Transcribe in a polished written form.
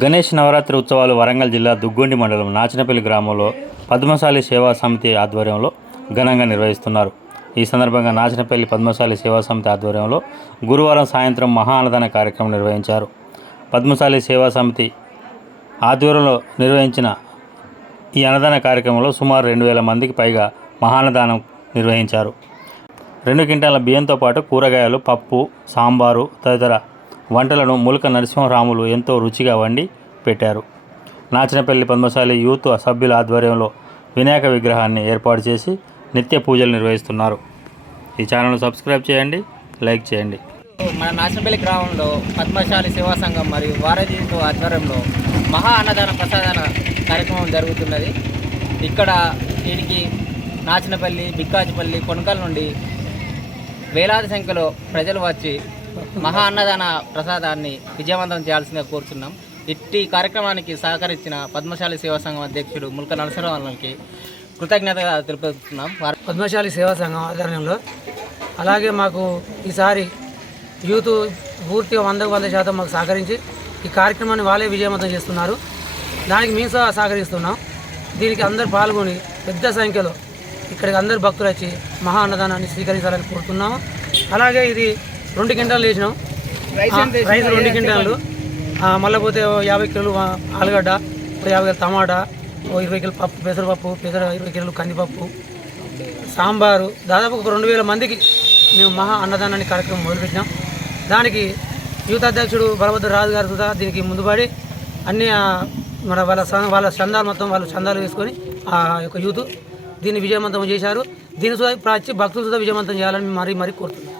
గణేష్ నవరాత్రి ఉత్సవాలు వరంగల్ జిల్లా దుగ్గొండి మండలం నాచనపల్లి గ్రామంలో పద్మశాలి సేవా సమితి ఆధ్వర్యంలో ఘనంగా నిర్వహిస్తున్నారు. ఈ సందర్భంగా నాచనపల్లి పద్మశాలి సేవా సమితి ఆధ్వర్యంలో గురువారం సాయంత్రం మహా అన్నదాన కార్యక్రమం నిర్వహించారు. పద్మశాలి సేవా సమితి ఆధ్వర్యంలో నిర్వహించిన ఈ అన్నదాన కార్యక్రమంలో సుమారు 2000 మందికి పైగా మహాన్నదానం నిర్వహించారు. 2 క్వింటాల బియ్యంతో పాటు కూరగాయలు, పప్పు, సాంబారు తదితర వంటలను ములక నరసింహరాములు ఎంతో రుచిగా వండి పెట్టారు. నాచనపల్లి పద్మశాలి యూత్ సభ్యుల ఆధ్వర్యంలో వినాయక విగ్రహాన్ని ఏర్పాటు చేసి నిత్య పూజలు నిర్వహిస్తున్నారు. ఈ ఛానల్ను సబ్స్క్రైబ్ చేయండి, లైక్ చేయండి. మన నాచనపల్లి గ్రామంలో పద్మశాలి సేవా సంఘం మరియు వారధి ఆధ్వర్యంలో మహా అన్నదాన ప్రసాదాన కార్యక్రమం జరుగుతున్నది. ఇక్కడ దీనికి నాచనపల్లి, బిక్కాజిపల్లి, కొనకల్ నుండి వేలాది సంఖ్యలో ప్రజలు వచ్చి మహా అన్నదాన ప్రసాదాన్ని విజయవంతం చేయాల్సిందిగా కోరుతున్నాం. ఇట్టి కార్యక్రమానికి సహకరించిన పద్మశాలి సేవా సంఘం అధ్యక్షుడు ములక నరసింహరావుకి కృతజ్ఞతగా తెలుపుతున్నాం. పద్మశాలి సేవా సంఘం ఆధ్వర్యంలో అలాగే మాకు ఈసారి యూత్ పూర్తిగా 100% మాకు సహకరించి ఈ కార్యక్రమాన్ని వాళ్ళే విజయవంతం చేస్తున్నారు. దానికి మేము సహకరిస్తున్నాం. దీనికి అందరు పాల్గొని పెద్ద సంఖ్యలో ఇక్కడికి అందరు భక్తులు వచ్చి మహా అన్నదానాన్ని స్వీకరించాలని కోరుతున్నాము. అలాగే ఇది 2 క్వింటాలు వేసినాం, రైస్ 2 క్వింటాలు, మళ్ళీ పోతే 50 కిలోలు ఆలుగడ్డ, 50 కిలోలు టమాటా, 20 కిలోలు పప్పు, పెసరపప్పు, 20 కిలోలు కందిపప్పు, సాంబారు, దాదాపు ఒక 2000 మందికి మేము మహా అన్నదానాన్ని కార్యక్రమం మొదలుపెట్టినాం. దానికి యూత్ అధ్యక్షుడు బలభద్ర రాజు గారు కూడా దీనికి ముందుపడి అన్ని మన వాళ్ళ చందాలు మొత్తం వాళ్ళు చందాలు వేసుకొని ఆ యొక్క యూత్ దీన్ని విజయవంతం చేశారు. దీని సుధా భక్తులు సుధా విజయవంతం చేయాలని మరీ కోరుతున్నాం.